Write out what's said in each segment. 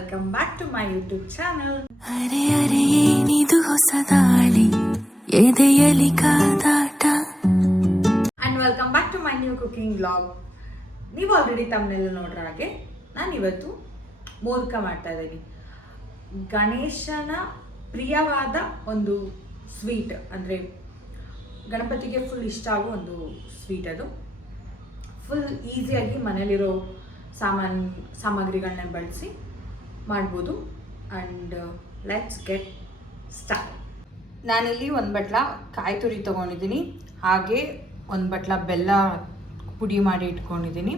Welcome back to my YouTube channel ಅರೆ ಅರೆ ಏನಿದು ಹೊಸ ದಾಳಿ? ಎದೆಯಲಿ ಕಾದಾಟ? And welcome back to my new cooking blog ನೀವು ಆಲ್ರೆಡಿ ತಮ್ಮನೆಲ್ಲ ನೋಡ್ರ ಹಾಗೆ ನಾನು ಇವತ್ತು ಮೋದಕ ಮಾಡ್ತಾ ಇದ್ದೀನಿ. ಗಣೇಶನ ಪ್ರಿಯವಾದ ಒಂದು ಸ್ವೀಟ್ ಅಂದರೆ ಗಣಪತಿಗೆ ಫುಲ್ ಇಷ್ಟ ಆಗೋ ಒಂದು ಸ್ವೀಟ್ ಅದು. ಫುಲ್ ಈಸಿಯಾಗಿ ಮನೇಲಿರೋ ಸಾಮಾನ್ ಸಾಮಗ್ರಿಗಳನ್ನ ಬಳಸಿ ಮಾಡ್ಬೋದು. ಆ್ಯಂಡ್ ಲೆಟ್ಸ್ ಗೆಟ್ ಸ್ಟಾರ್ಟ್ ನಾನಿಲ್ಲಿ ಒಂದು ಬಟ್ಲ ಕಾಯಿ ತುರಿ ತೊಗೊಂಡಿದ್ದೀನಿ. ಹಾಗೆ ಒಂದು ಬಟ್ಲ ಬೆಲ್ಲ ಪುಡಿ ಮಾಡಿ ಇಟ್ಕೊಂಡಿದ್ದೀನಿ.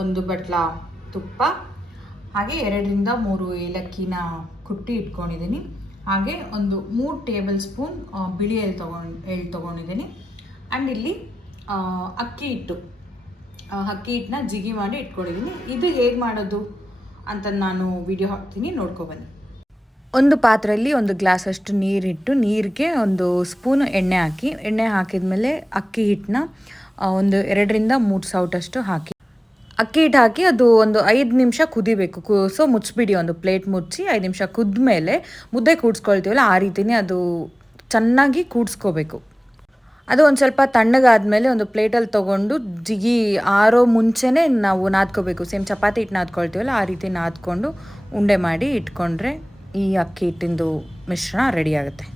ಒಂದು ಬಟ್ಲ ತುಪ್ಪ. ಹಾಗೆ ಎರಡರಿಂದ ಮೂರು ಏಲಕ್ಕಿನ ಕುಟ್ಟಿ ಇಟ್ಕೊಂಡಿದ್ದೀನಿ. ಹಾಗೆ ಒಂದು ಮೂರು ಟೇಬಲ್ ಸ್ಪೂನ್ ಬಿಳಿ ಎಲ್ಲಿ ತೊಗೊಂಡು, ಎಳ್ಳು ತೊಗೊಂಡಿದ್ದೀನಿ. ಆ್ಯಂಡ್ ಇಲ್ಲಿ ಅಕ್ಕಿ ಹಿಟ್ಟು. ಅಕ್ಕಿ ಹಿಟ್ಟನ್ನ ಜಿಗಿ ಮಾಡಿ ಇಟ್ಕೊಂಡಿದ್ದೀನಿ. ಇದು ಹೇಗೆ ಮಾಡೋದು? ಅಂತ ನಾನು ವಿಡಿಯೋ ಹಾಕ್ತೀನಿ ನೋಡ್ಕೊಬನ್ನಿ ಒಂದು ಪಾತ್ರೆಯಲ್ಲಿ ಒಂದು ಗ್ಲಾಸಷ್ಟು ನೀರಿಟ್ಟು, ನೀರಿಗೆ ಒಂದು ಸ್ಪೂನ್ ಎಣ್ಣೆ ಹಾಕಿ, ಎಣ್ಣೆ ಹಾಕಿದ್ಮೇಲೆ ಅಕ್ಕಿ ಹಿಟ್ಟನ್ನ ಒಂದು ಎರಡರಿಂದ ಮೂರು ಸೌಟಷ್ಟು ಹಾಕಿ. ಅಕ್ಕಿ ಹಿಟ್ಟು ಹಾಕಿ ಅದು ಒಂದು ಐದು ನಿಮಿಷ ಕುದಿಬೇಕು. ಕು ಸೊ ಮುಚ್ಚಿಬಿಡಿ ಒಂದು ಪ್ಲೇಟ್ ಮುಚ್ಚಿ ಐದು ನಿಮಿಷ ಕುದ್ದ ಮೇಲೆ ಮುದ್ದೆ ಕೂಡ್ಸ್ಕೊಳ್ತೀವಲ್ಲ, ಆ ರೀತಿಯೇ ಅದು ಚೆನ್ನಾಗಿ ಕೂಡ್ಸ್ಕೋಬೇಕು. ಅದು ಒಂದು ಸ್ವಲ್ಪ ತಣ್ಣಗಾದ್ಮೇಲೆ ಒಂದು ಪ್ಲೇಟಲ್ಲಿ ತೊಗೊಂಡು ಜಿಗಿ ಆರೋ ಮುಂಚೆನೇ ನಾವು ನಾದ್ಕೋಬೇಕು. ಸೇಮ್ ಚಪಾತಿ ಹಿಟ್ಟು ನಾದ್ಕೊಳ್ತೀವಲ್ಲ, ಆ ರೀತಿ ನಾದ್ಕೊಂಡು ಉಂಡೆ ಮಾಡಿ ಇಟ್ಕೊಂಡ್ರೆ ಈ ಅಕ್ಕಿ ಹಿಟ್ಟಿಂದು ಮಿಶ್ರಣ ರೆಡಿ ಆಗುತ್ತೆ.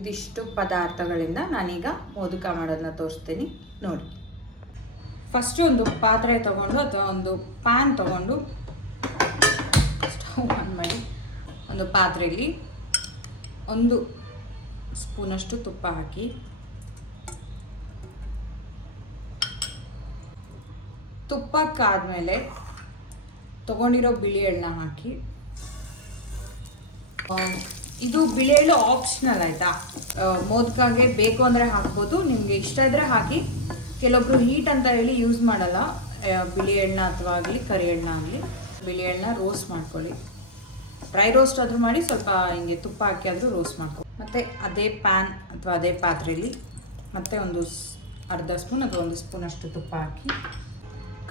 ಇದಿಷ್ಟು ಪದಾರ್ಥಗಳಿಂದ ನಾನೀಗ ಮೋದಕ ಮಾಡೋದನ್ನ ತೋರಿಸ್ತೀನಿ. ನೋಡಿ. ಫಸ್ಟು ಒಂದು ಪಾತ್ರೆ ತಗೊಂಡು ಅಥವಾ ಒಂದು ಪ್ಯಾನ್ ತಗೊಂಡು ಸ್ಟವ್ ಆನ್ ಮಾಡಿ ಒಂದು ಪಾತ್ರೆಯಲ್ಲಿ ಒಂದು ಸ್ಪೂನಷ್ಟು ತುಪ್ಪ ಹಾಕಿ ತುಪ್ಪಕ್ಕಾದ್ಮೇಲೆ ತಗೊಂಡಿರೋ ಬಿಳಿ ಎಳ್ಳನ್ನ ಹಾಕಿ ಇದು ಬಿಳಿ ಎಳ್ಳು ಆಪ್ಷನಲ್ ಆಯ್ತಾ ಮೋದ್ಕಾಗೆ ಬೇಕು ಅಂದರೆ ಹಾಕ್ಬೋದು, ನಿಮಗೆ ಇಷ್ಟ ಇದ್ರೆ ಹಾಕಿ. ಕೆಲವೊಬ್ರು ಹೀಟ್ ಅಂತ ಹೇಳಿ ಯೂಸ್ ಮಾಡಲ್ಲ. ಬಿಳಿ ಎಣ್ಣೆ ಅಥವಾ ಆಗಲಿ ಕರಿ ಎಣ್ಣೆ ಆಗಲಿ. ಬಿಳಿ ಎಣ್ಣೆ ರೋಸ್ಟ್ ಮಾಡ್ಕೊಳ್ಳಿ. ಡ್ರೈ ರೋಸ್ಟ್ ಆದರೂ ಮಾಡಿ, ಸ್ವಲ್ಪ ಹಿಂಗೆ ತುಪ್ಪ ಹಾಕಿ ಆದರೂ ರೋಸ್ಟ್ ಮಾಡ್ಕೊಳ್ಳಿ ಮತ್ತು ಅದೇ ಪ್ಯಾನ್ ಅಥವಾ ಅದೇ ಪಾತ್ರೆಯಲ್ಲಿ ಮತ್ತೆ ಒಂದು ಅರ್ಧ ಸ್ಪೂನ್ ಅಥವಾ ಒಂದು ಸ್ಪೂನ್ ಅಷ್ಟು ತುಪ್ಪ ಹಾಕಿ.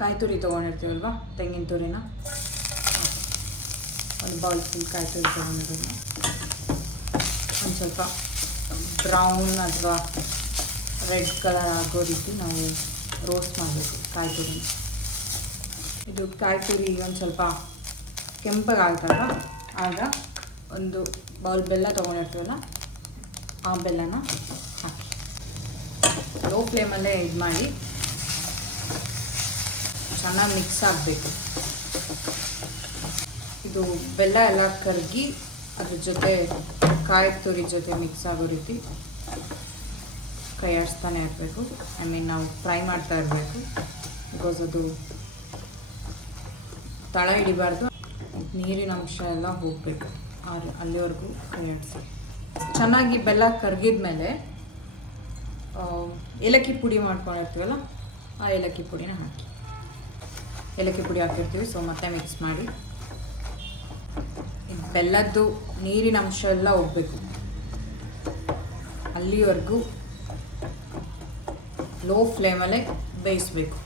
ಕಾಯಿ ತುರಿ ತೊಗೊಂಡಿರ್ತೀವಲ್ವಾ ತೆಂಗಿನ ತುರಿನ? ಒಂದು ಬೌಲ್ ಫುಲ್ ಕಾಯಿ ತುರಿ ತೊಗೊಂಡಿರೋದನ್ನ ಒಂದು ಸ್ವಲ್ಪ ಬ್ರೌನ್ ಅಥವಾ ರೆಡ್ ಕಲರ್ ಆಗೋ ರೀತಿ ನಾವು ರೋಸ್ಟ್ ಮಾಡಬೇಕು ಕಾಯಿ ತುರಿ ಇದು ಕಾಯಿ ತುರಿ ಒಂದು ಸ್ವಲ್ಪ ಕೆಂಪಗಾಗ್ತಲ್ಲ ಆಗ ಒಂದು ಬೌಲ್ ಬೆಲ್ಲ ತೊಗೊಂಡಿರ್ತೀವಲ್ಲ, ಆ ಬೆಲ್ಲನ ಹಾಕಿ. ಲೋ ಫ್ಲೇಮಲ್ಲೇ ಇದು ಮಾಡಿ ಚೆನ್ನಾಗಿ ಮಿಕ್ಸ್ ಆಗಬೇಕು. ಇದು ಬೆಲ್ಲ ಎಲ್ಲ ಕರಗಿ ಅದ್ರ ಜೊತೆ ಕಾಯಿ ತುರಿ ಜೊತೆ ಮಿಕ್ಸ್ ಆಗೋ ರೀತಿ ಕೈ ಆಡಿಸ್ತಾನೆ ಇರಬೇಕು. ಐ ಮೀನ್ ನಾವು ಫ್ರೈ ಮಾಡ್ತಾ ಇರಬೇಕು. ಬಿಕಾಸ್ ಅದು ತಳ ಹಿಡಿಬಾರ್ದು. ನೀರಿನ ಅಂಶ ಎಲ್ಲ ಹೋಗಬೇಕು. ಅಲ್ಲಿವರೆಗೂ ಕೈ ಆಡಿಸಿ ಚೆನ್ನಾಗಿ ಬೆಲ್ಲ ಕರಗಿದ್ಮೇಲೆ ಆ, ಏಲಕ್ಕಿ ಪುಡಿ ಮಾಡ್ಕೊಂಡಿರ್ತೀವಲ್ಲ ಆ ಏಲಕ್ಕಿ ಪುಡಿನ ಹಾಕಿ. ಏಲಕ್ಕಿ ಪುಡಿ ಹಾಕಿರ್ತೀವಿ ಸೊ ಮತ್ತೆ ಮಿಕ್ಸ್ ಮಾಡಿ. ಇದು ಬೆಲ್ಲದ್ದು ನೀರಿನ ಅಂಶ ಎಲ್ಲ ಹೋಗ್ಬೇಕು. ಅಲ್ಲಿವರೆಗೂ ಲೋ ಫ್ಲೇಮಲ್ಲೇ ಬೇಯಿಸ್ಬೇಕು.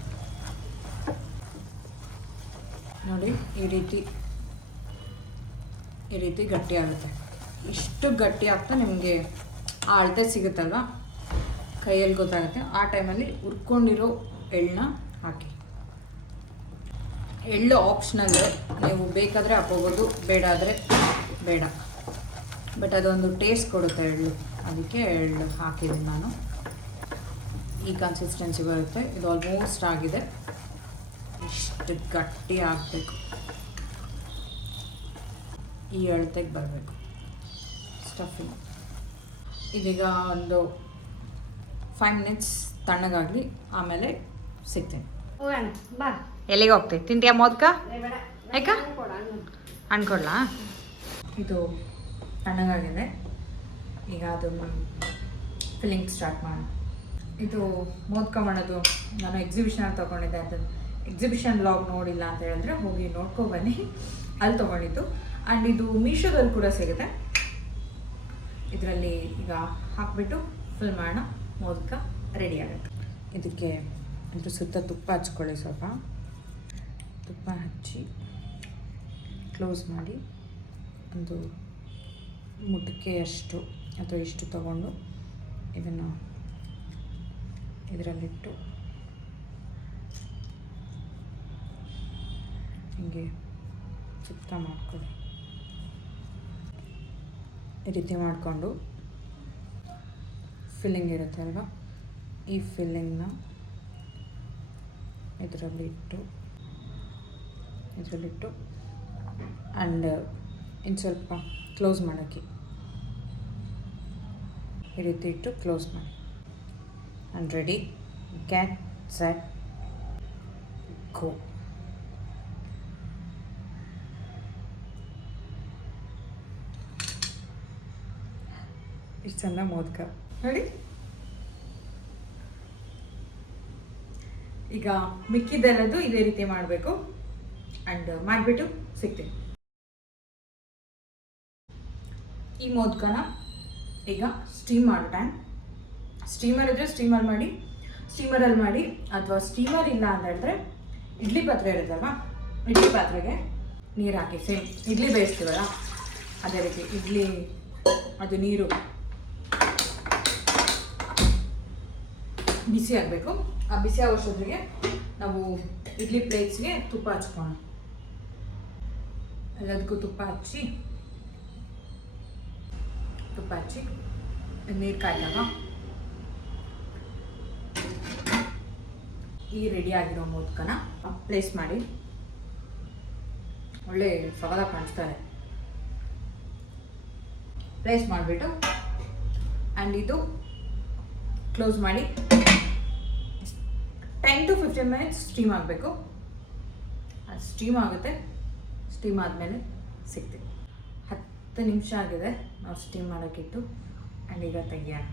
ನೋಡಿ, ಈ ರೀತಿ ಈ ರೀತಿ ಗಟ್ಟಿ ಆಗುತ್ತೆ. ಇಷ್ಟು ಗಟ್ಟಿ ಆಗ್ತಾ ನಿಮಗೆ ಆ ಅಳತೆ ಸಿಗುತ್ತಲ್ವ? ಕೈಯಲ್ಲಿ ಗೊತ್ತಾಗುತ್ತೆ. ಆ ಟೈಮಲ್ಲಿ ಹುರ್ಕೊಂಡಿರೋ ಎಳ್ಳನ್ನ ಹಾಕಿ. ಎಳ್ಳು ಆಪ್ಷನಲ್ ನೀವು ಬೇಕಾದರೆ ಹಾಕೋಬೋದು ಬೇಡ ಆದರೆ ಬೇಡ. ಬಟ್ ಅದೊಂದು ಟೇಸ್ಟ್ ಕೊಡುತ್ತೆ ಎಳ್ಳು. ಅದಕ್ಕೆ ಎಳ್ಳು ಹಾಕಿದ್ದೀನಿ ನಾನು. ಈ ಕನ್ಸಿಸ್ಟೆನ್ಸಿ ಬರುತ್ತೆ. ಇದು ಆಲ್ಮೋಸ್ಟ್ ಆಗಿದೆ. ಇಷ್ಟು ಗಟ್ಟಿ ಆಗಬೇಕು. ಈ ಅಳತೆಗೆ ಬರಬೇಕು. ಸ್ಟಫಿಂಗ್ ಇದೀಗ ಒಂದು ಫೈವ್ ಮಿನಿಟ್ಸ್ ತಣ್ಣಗಾಗಲಿ, ಆಮೇಲೆ ಸಿಗ್ತೀನಿ. ಬಾ. ಎಲ್ಲಿಗೆ ಹೋಗ್ತೀವಿ ತಿಂತೀಯ ಮೋದಕ? ಯಾಕ ಅನ್ಕೊಡ್ಲಾ? ಇದು ತಣ್ಣಗಾಗಿದೆ. ಈಗ ಅದನ್ನು ಫಿಲ್ಲಿಂಗ್ ಸ್ಟಾರ್ಟ್ ಮಾಡೋಣ ಇದು ಮೋದಕ ಮಾಡೋದು. ನಾನು ಎಕ್ಸಿಬಿಷನ್ ತೊಗೊಂಡಿದ್ದೆ. ಅದು ಎಕ್ಸಿಬಿಷನ್ ಬ್ಲಾಗ್ ನೋಡಿಲ್ಲ ಅಂತ ಹೇಳಿದ್ರೆ ಹೋಗಿ ನೋಡ್ಕೊ ಬನ್ನಿ. ಅಲ್ಲಿ ತೊಗೊಂಡಿದ್ದು. ಆ್ಯಂಡ್ ಇದು ಮೀಶೋದಲ್ಲಿ ಕೂಡ ಸಿಗುತ್ತೆ. ಇದರಲ್ಲಿ ಈಗ ಹಾಕ್ಬಿಟ್ಟು ಫಿಲ್ ಮಾಡೋಣ. ಮೋದಕ ರೆಡಿ ಆಗುತ್ತೆ. ಇದಕ್ಕೆ ಅದ್ರ ಸುತ್ತ ತುಪ್ಪ ಹಚ್ಕೊಳ್ಳಿ ಸ್ವಲ್ಪ. ತುಪ್ಪ ಹಚ್ಚಿ ಕ್ಲೋಸ್ ಮಾಡಿ ಒಂದು ಮುಟಕೆಯಷ್ಟು ಅಥವಾ ಇಷ್ಟು ತಗೊಂಡು ಇದನ್ನು ಇದರಲ್ಲಿಟ್ಟು ಹಿಂಗೆ ಸುತ್ತ ಮಾಡ್ಕೊಳ್ಳಿ. ಈ ರೀತಿ ಮಾಡಿಕೊಂಡು ಫಿಲ್ಲಿಂಗ್ ಇರುತ್ತೆ ಅಲ್ವಾ? ಈ ಫಿಲ್ಲಿಂಗ್ನ ಇದರಲ್ಲಿ ಇಟ್ಟು ಇದರಲ್ಲಿಟ್ಟು ಆ್ಯಂಡ್ ಇನ್ನು ಸ್ವಲ್ಪ ಕ್ಲೋಸ್ ಮಾಡೋಕ್ಕೆ. ಈ ರೀತಿ ಇಟ್ಟು ಕ್ಲೋಸ್ ಮಾಡಿ. And ready get set go ಇಷ್ಟು ಚೆನ್ನಾಗಿ ಮೋದಕ. ನೋಡಿ. ಈಗ ಮಿಕ್ಕಿದ್ದೆಲ್ಲದು ಇದೇ ರೀತಿ ಮಾಡಬೇಕು. ಆ್ಯಂಡ್ ಮಾಡಿಬಿಟ್ಟು ಸಿಗ್ತೀನಿ. ಈ ಮೋದಕನ ಈಗ ಸ್ಟೀಮ್ ಮಾಡೋ ಟೈಮ್ ಸ್ಟೀಮರ್ ಇದ್ದರೆ ಸ್ಟೀಮರ್ ಮಾಡಿ ಸ್ಟೀಮರಲ್ಲಿ ಮಾಡಿ, ಅಥವಾ ಸ್ಟೀಮರ್ ಇಲ್ಲ ಅಂತ ಹೇಳಿದ್ರೆ ಇಡ್ಲಿ ಪಾತ್ರೆ ಇರುತ್ತಲ್ವ? ಇಡ್ಲಿ ಪಾತ್ರೆಗೆ ನೀರು ಹಾಕಿ ಸೇಮ್ ಇಡ್ಲಿ ಬೇಯಿಸ್ತೀವಲ್ಲ? ಅದೇ ರೀತಿ ಇಡ್ಲಿ, ಅದು ನೀರು. ಬಿಸಿ ಆಗಬೇಕು. ಆ ಬಿಸಿ ಆಗೋಷ್ಟೊತ್ತಿಗೆ ನಾವು ಇಡ್ಲಿ ಪ್ಲೇಟ್ಸ್ಗೆ ತುಪ್ಪ ಹಚ್ಕೋಣ ಎಲ್ಲದಕ್ಕೂ ತುಪ್ಪ ಹಚ್ಚಿ ತುಪ್ಪ ಹಚ್ಚಿ ನೀರು ಕಾಯ್ದಾಗ ಈ ರೆಡಿ ಆಗಿರೋ ಮೋದಕನ ಪ್ಲೇಸ್ ಮಾಡಿ. ಒಳ್ಳೆ ಸವಾಲ ಕಾಣಿಸ್ತಾರೆ ಪ್ಲೇಸ್ ಮಾಡಿಬಿಟ್ಟು ಆ್ಯಂಡ್ ಇದು ಕ್ಲೋಸ್ ಮಾಡಿ. Ten to fifteen minutes steam ಆಗಬೇಕು ಅದು ಸ್ಟೀಮ್ ಆಗುತ್ತೆ. ಸ್ಟೀಮ್ ಆದಮೇಲೆ ಸಿಗ್ತೀವಿ ಹತ್ತು ನಿಮಿಷ ಆಗಿದೆ ನಾವು ಸ್ಟೀಮ್ ಮಾಡೋಕ್ಕಿತ್ತು ಆ್ಯಂಡ್ ಈಗ ತೆಗಿಯೋಣ.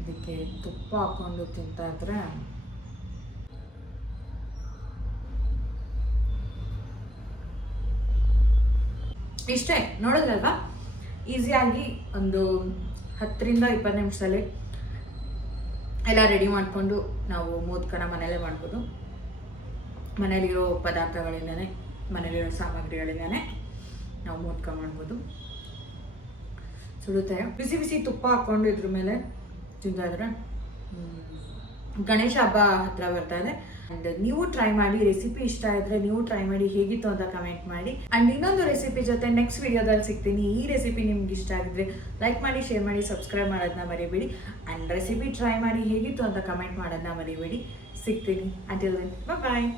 ಇದಕ್ಕೆ ತುಪ್ಪ ಹಾಕ್ಕೊಂಡು ತಿಂತಾ ಇದ್ರೆ ಇಷ್ಟೇ, ನೋಡಿದ್ರಲ್ವಾ? ಈಸಿಯಾಗಿ ಒಂದು ಹತ್ತರಿಂದ ಇಪ್ಪತ್ತು ನಿಮಿಷದಲ್ಲಿ ಎಲ್ಲ ರೆಡಿ ಮಾಡಿಕೊಂಡು ನಾವು ಮೋದಕನ ಮನೆಯಲ್ಲೇ ಮಾಡ್ಬೋದು. ಮನೇಲಿರೋ ಪದಾರ್ಥಗಳಿಂದನೇ ಮನೇಲಿರೋ ಸಾಮಗ್ರಿಗಳಿಂದನೇ ನಾವು ಮೋದಕ ಮಾಡ್ಬೋದು. ಸುಡುತ್ತೆ. ಬಿಸಿ ಬಿಸಿ ತುಪ್ಪ ಹಾಕ್ಕೊಂಡು ಇದ್ರ ಮೇಲೆ ತಿಂದಾದ್ರೆ ಗಣೇಶ ಹಬ್ಬ ಹತ್ರ ಬರ್ತಾ ಇದೆ. ಅಂಡ್ ನೀವು ಟ್ರೈ ಮಾಡಿ ರೆಸಿಪಿ ಇಷ್ಟ ಆದ್ರೆ ನೀವು ಟ್ರೈ ಮಾಡಿ ಹೇಗಿತ್ತು ಅಂತ ಕಮೆಂಟ್ ಮಾಡಿ. ಅಂಡ್ ಇನ್ನೊಂದು ರೆಸಿಪಿ ಜೊತೆ ನೆಕ್ಸ್ಟ್ ವಿಡಿಯೋದಲ್ಲಿ ಸಿಗ್ತೀನಿ. ಈ ರೆಸಿಪಿ ನಿಮ್ಗೆ ಇಷ್ಟ ಆಗಿದ್ರೆ ಲೈಕ್ ಮಾಡಿ ಶೇರ್ ಮಾಡಿ ಸಬ್ಸ್ಕ್ರೈಬ್ ಮಾಡೋದನ್ನ ಮರಿಬೇಡಿ. ಅಂಡ್ ರೆಸಿಪಿ ಟ್ರೈ ಮಾಡಿ ಹೇಗಿತ್ತು ಅಂತ ಕಮೆಂಟ್ ಮಾಡೋದನ್ನ ಮರಿಬೇಡಿ. ಸಿಗ್ತೀನಿ. ಅಂಟಿಲ್ ಬಾಯ್